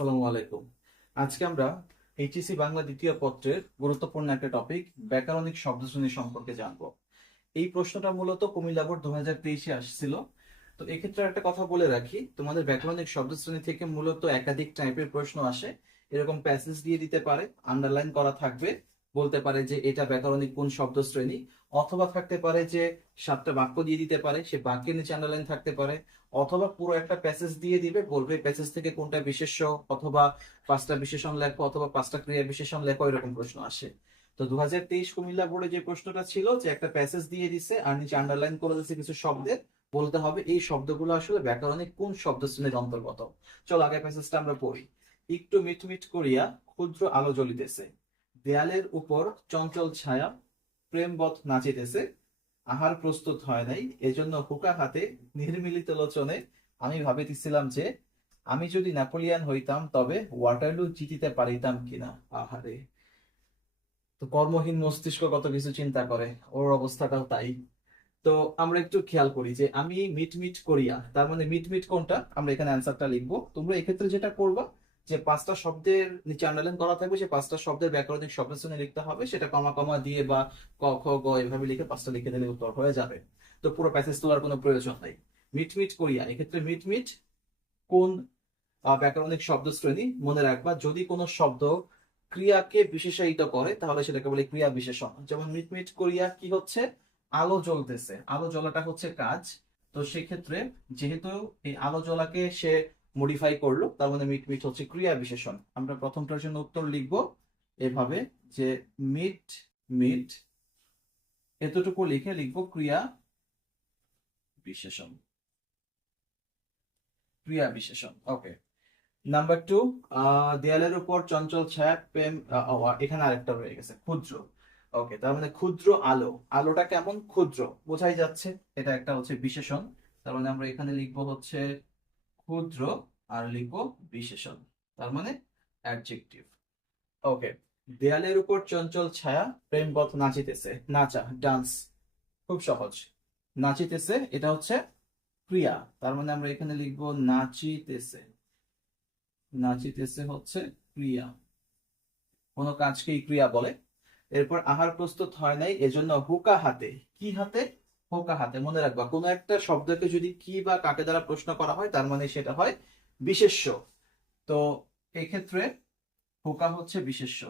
আসসালামু আলাইকুম। আজকে আমরা এইচএসসি বাংলা দ্বিতীয় পত্রের গুরুত্বপূর্ণ একটা টপিক ব্যাকরণিক শব্দশ্রেণী সম্পর্কে জানবো। এই প্রশ্নটা মূলত কুমিল্লা বোর্ড 2023-এ আসছিল। তো এক্ষেত্রে একটা কথা বলে রাখি, তোমাদের ব্যাকরণিক শব্দশ্রেণী থেকে মূলত একাধিক টাইপের প্রশ্ন আসে। এরকম প্যাসেজ দিয়ে দিতে পারে, আন্ডারলাইন করা থাকবে, বলতে পারে যে এটা ব্যাকরণিক কোন শব্দশ্রেণী, অথবা থাকতে পারে যে 7টা বাক্য দিয়ে দিতে পারে, সে বাক্যের নিচে আন্ডারলাইন থাকতে পারে, অথবা পুরো একটা প্যাসেজ দিয়ে দিবে, বলবে প্যাসেজ থেকে কোনটা বিশেষ্য, অথবা 5টা বিশেষণ লেখো, অথবা 5টা ক্রিয়া বিশেষণ লেখো, এরকম প্রশ্ন আসে। তো 2023 কুমিল্লা বোর্ডে যে প্রশ্নটা ছিল যে একটা প্যাসেজ দিয়ে দিছে আর নিচে আন্ডারলাইন করে দিছে কিছু শব্দের, বলতে হবে এই শব্দগুলো আসলে ব্যাকরণিক কোন শব্দ শ্রেণীর অন্তর্গত। চলো আগে প্যাসেজটা আমরা পড়ি। একটু মিটমিট করিয়া ক্ষুদ্র আলো জ্বলিতেছে, দেয়ালের উপর চঞ্চল ছায়া প্রেমবৎ নাচিতেছে, আহার প্রস্তুত হয় নাই এজন্য হুকা হাতে নির্মিলিত লোচনে আমি ভাবিতেছিলাম যে আমি যদি নেপোলিয়ান হইতাম তবে ওয়াটারলু জিতিতে পারিতাম কিনা। আহারে, তো কর্মহীন মস্তিষ্ক কত কিছু চিন্তা করে, ওর অবস্থাটাও তাই। তো আমরা একটু খেয়াল করি যে আমি মিটমিট করিয়া, তার মানে মিটমিট কোনটা, আমরা এখানে অ্যান্সারটা লিখবো। তোমরা এক্ষেত্রে যেটা করবা যে 5টা শব্দের নিচে আন্ডারলাইন করা থাকবে, যে 5টা শব্দের ব্যাকরণিক শব্দশ্রেণী লিখতে হবে, সেটা কমা কমা দিয়ে বা ক খ গ এভাবে লিখে 5টা লিখে দিলে উত্তর হয়ে যাবে। তো পুরো প্যাসেজ তোলার কোনো প্রয়োজন নাই। মিটমিট করিয়া, এক্ষেত্রে মিটমিট কোন ব্যাকরণিক শব্দশ্রেণী মনে রাখবা, যদি কোনো শব্দ ক্রিয়াকে বিশেষায়িত করে তাহলে সেটাকে বলে ক্রিয়া বিশেষণ। যেমন মিটমিট করিয়া কি হচ্ছে, আলো জ্বলতেছে, আলো জ্বলাটা হচ্ছে কাজ। তো সেক্ষেত্রে যেহেতু এই আলো জ্বলাকে সে মডিফাই করলো, তার মানে মিটমিট হচ্ছে ক্রিয়া বিশেষণ। আমরা প্রথমটার জন্য উত্তর লিখবো এভাবে যে মিট মিট, এতটুকু লিখে লিখবো ক্রিয়া বিশেষণ, ক্রিয়া বিশেষণ। ওকে। নাম্বার 2, দেয়ালের উপর চঞ্চল ছায়া প্রেম, এখানে আরেকটা রয়ে গেছে ক্ষুদ্র। ওকে, তার মানে ক্ষুদ্র আলো, আলোটা কেমন ক্ষুদ্র বোঝাই যাচ্ছে, এটা একটা হচ্ছে বিশেষণ। তার মানে আমরা এখানে লিখবো হচ্ছে ক্ষুদ্র আর লিখবো বিশেষণ, তার মানে অ্যাডজেক্টিভ। ওকে। দেয়ালের উপর চঞ্চল ছায়া প্রেমবৎ নাচিতেছে, নাচা ডান্স, খুব সহজ। নাচিতেছে এটা হচ্ছে ক্রিয়া, তার মানে আমরা এখানে লিখবো নাচিতেছে, নাচিতেছে হচ্ছে ক্রিয়া, কোন কাজকেই ক্রিয়া বলে। এরপর আহার প্রস্তুত হয় নাই এজন্য হুকা হাতে, কি হাতে, হুকা হাতে। মনে রাখবা কোন একটা শব্দকে যদি কি বা কাকে দ্বারা প্রশ্ন করা হয় তার মানে সেটা হয় বিশেষ্য। তো এক্ষেত্রে হুকা হচ্ছে বিশেষ্য,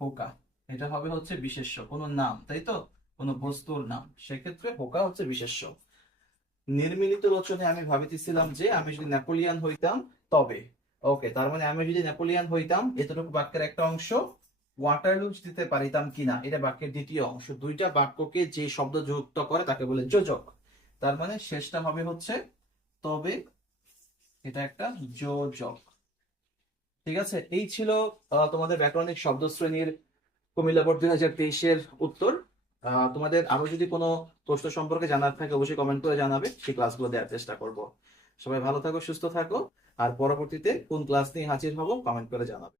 হুকা এটা হবে হচ্ছে বিশেষ্য, কোন নাম, তাই তো, কোন বস্তুর নাম, সেক্ষেত্রে হুকা হচ্ছে বিশেষ্য। নির্মিলিত লোচনে আমি ভাবিতেছিলাম যে আমি যদি নেপোলিয়ান হইতাম তবে। ওকে, তার মানে আমি যদি নেপোলিয়ান হইতাম, এতটুকু বাক্যের একটা অংশ, ওয়াটারলু দিতে পারিতাম কিনা এটা বাক্যের দ্বিতীয় অংশ। দুইটা বাক্যকে যে শব্দ যুক্ত করে তাকে বলে যোজক। তার মানে শেষটা হবে হচ্ছে তবে, এটা একটা যোজক। ঠিক আছে, এই ছিল তোমাদের ব্যাকরণিক শব্দশ্রেণীর কুমিল্লা বোর্ড 2023-এর উত্তর। তোমাদের আরো যদি কোনো প্রশ্ন সম্পর্কে জানার থাকে অবশ্যই কমেন্ট করে জানাবে, সেই ক্লাসগুলো দেওয়ার চেষ্টা করব। সবাই ভালো থাকো, সুস্থ থাকো, আর পরবর্তীতে কোন ক্লাস নিয়ে হাজির হব কমেন্ট করে জানাবে।